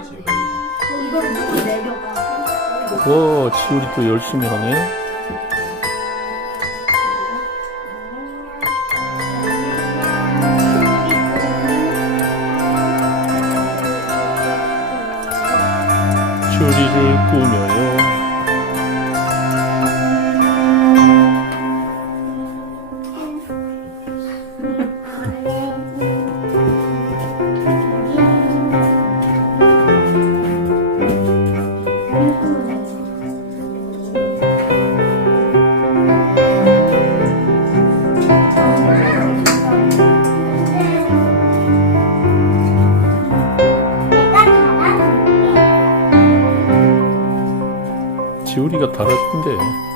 해야지. 이거를 좀 내려가. 와, 지율이 또 열심히 하네. 추리를 꾸며요. 지율이가 달아준대.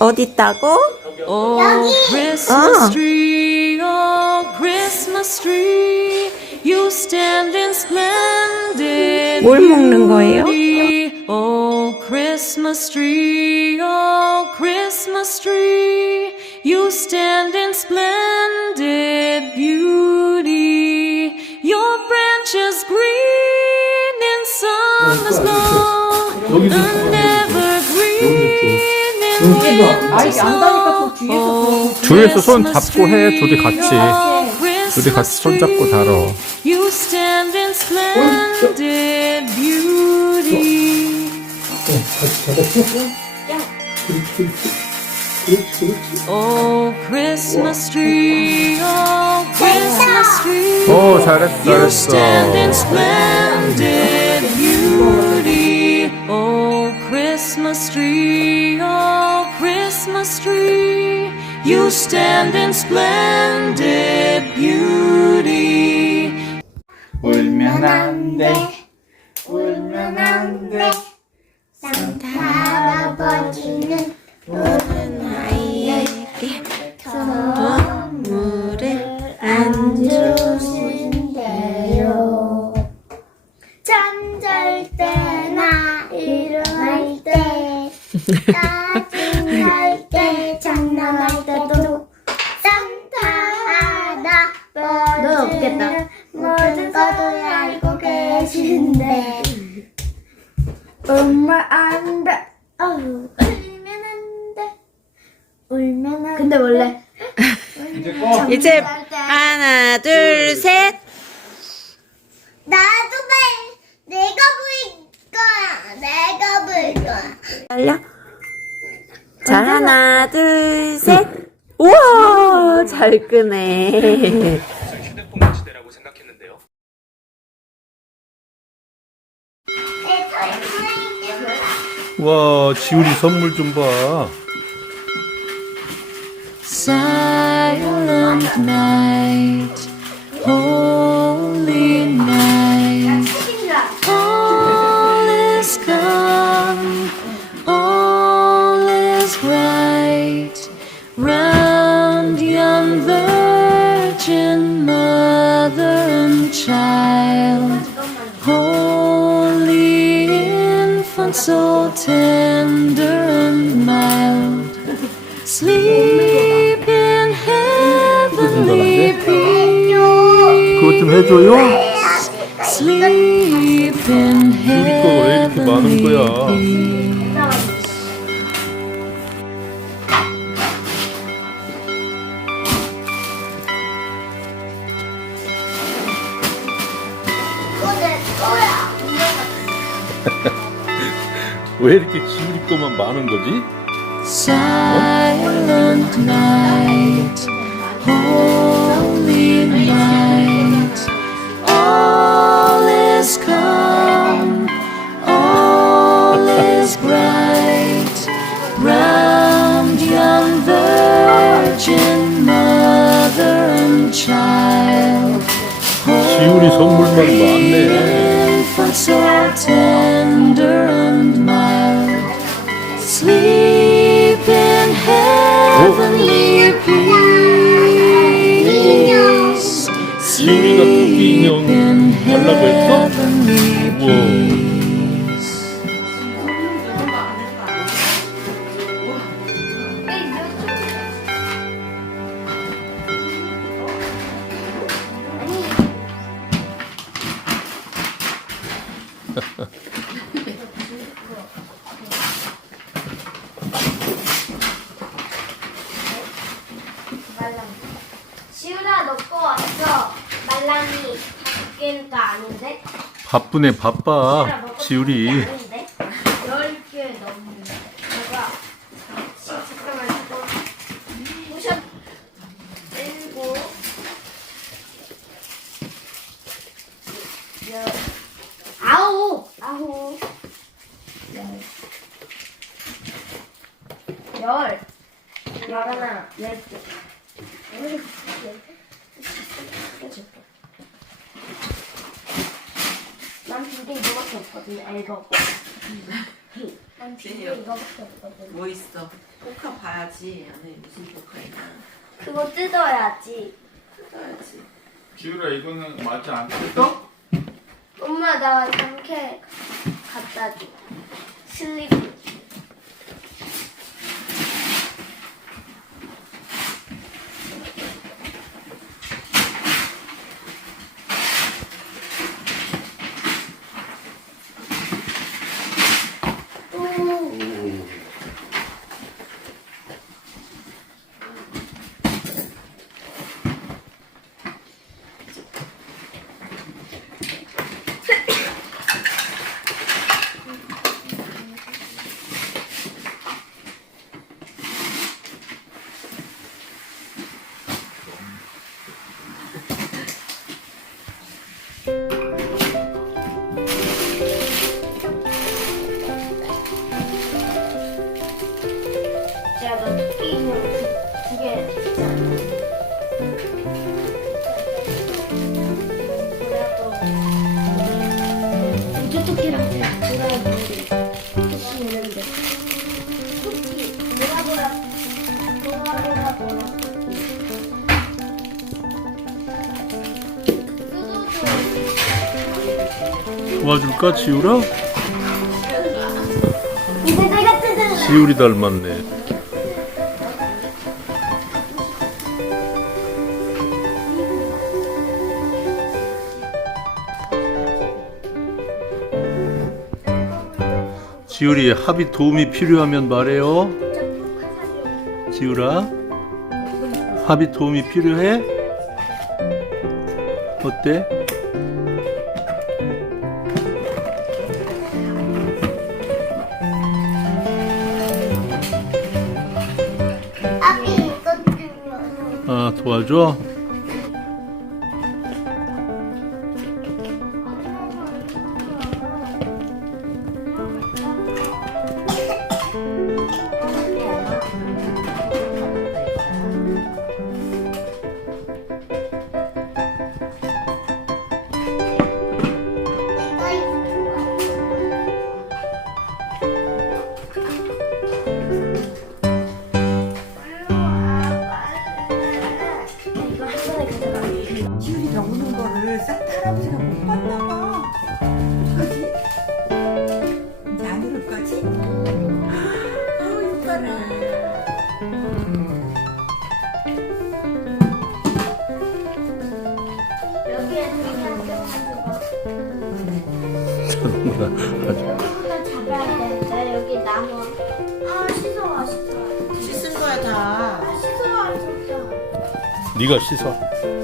어디 있다고? Oh, Christmas 아. tree, oh, Christmas tree, you stand in splendid 뭘 먹는 거예요? beauty. Oh, Christmas tree, oh, Christmas tree, you stand in splendid beauty. Your branches green in summer's snow, and evergreen Oh, 둘이서 손 잡고 해, 둘이 같이. Christmas 둘이 같이 손 잡고 달어. You stand in splendid beauty. Oh, Christmas tree, oh, Christmas tree. 오, 잘했어, You stand in 잘했어. You stand in splendid beauty. 울면 안 돼, 울면 안 돼. 산타 할아버지는 우는 아이에게 선물을 안 울면 안 돼. 근데 원래 이제 하나, 둘, 셋. 나도 봐. 내가 부을 거야. 내가 부을 거야. 달려. 자, 하나, 둘, 셋. 우와, 잘 끄네. 휴대폰 지대라고 생각했는데요. 내 설탕이 와, 지율이 선물 좀 봐. Silent night, holy night, all is calm, all is right, round young virgin mother and child, holy infant, so tender and mild. 좀. 해줘요? Sleep in 우리 거왜 이렇게 많은 heavenly 거야? 왜 이렇게 지율이 거만 많은 거지? Silent virgin mother and child. 시우리 선물만 많네. Infant so tender and mild. Sleep in heavenly peace. 시우리가 토끼 인형 달라고 했지. 개가 아닌데? 바쁘네 바빠. 지우라 너거 지우리. 아닌데? 열개 넘는데. 내가 지- 잠깐만 이거 부셔 일곱 열 아홉 아홉 열열 열하나 열개 난 근데 이거밖에 없거든. 아 이거. 난 근데 이거밖에 없거든. 뭐 있어? 포카 봐야지. 안에 무슨 포카 있나? 그거 뜯어야지. 뜯어야지. 지우라 이거는 맞지 않겠어? 엄마 나 삼케 갖다 줘. 슬리브. 토끼랑 보라 토끼 있는데 토끼 보라 보라 보라 보라 보라 도와줄까 지우라? 이제 내가 뜯을래 지우리 닮았네. 지우리 합의 도움이 필요하면 말해요. 지우라 합의 도움이 필요해? 어때? 아 도와줘? 잡아야 돼. 나 여기 나무. 아 씻어와 씻어와. 씻은 거야 다. 아. 네가 씻어.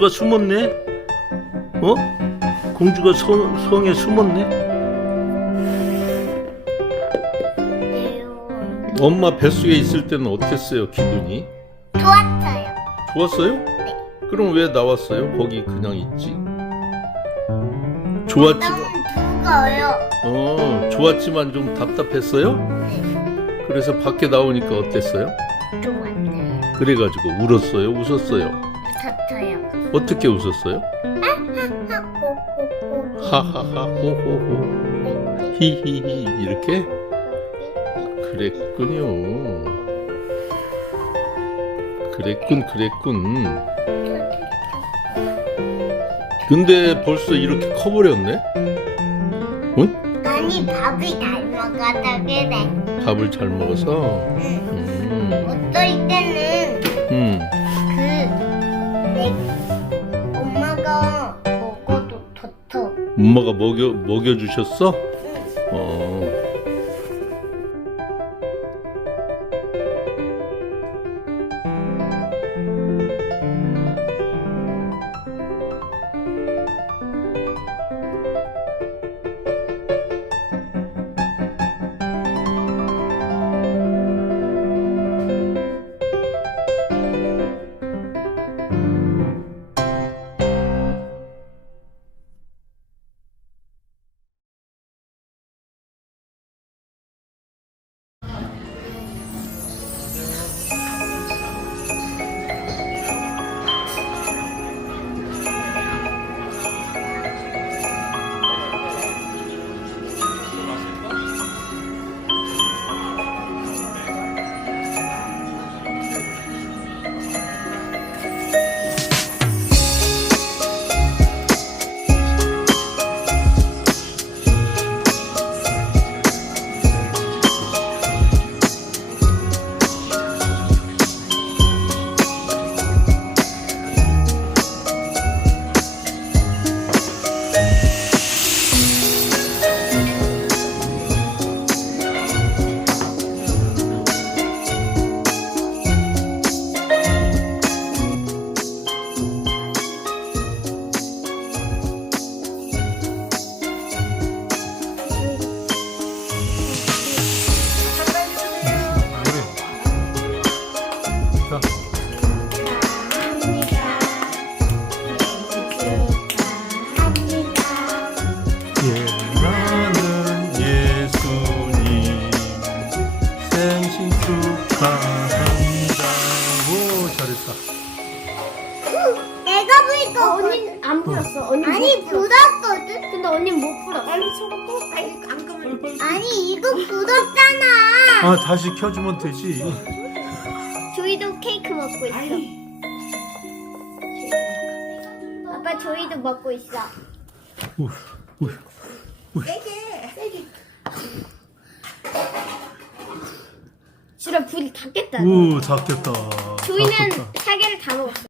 공주가 숨었네. 어? 공주가 성, 성에 숨었네. 네요. 엄마 뱃속에 있을 때는 어땠어요 기분이? 좋았어요. 좋았어요? 그럼 왜 나왔어요? 거기 그냥 있지. 좋았지만 너무 무거워요. 어 좋았지만 좀 답답했어요? 그래서 밖에 나오니까 어땠어요? 좋았어요. 그래가지고 울었어요? 웃었어요? 같아요. 어떻게 웃었어요? 하하하 호호호 히히히 이렇게 그랬군요. 그랬군 그랬군. 근데 벌써 이렇게 커버렸네? 응? 아니 밥을 잘 먹어서 그래. 밥을 잘 먹어서. 응. 음, 어떨 때는 엄마가 먹여 먹여 주셨어? 어. 이거 불었잖아. 아 다시 켜주면 되지. 조이도 케이크 먹고 있어. 아빠 조이도 먹고 있어. 우, 우. 세게 세게 싫어 불이 다 깼다. 우 작겠다. 조이는 세 개를 다 먹었어.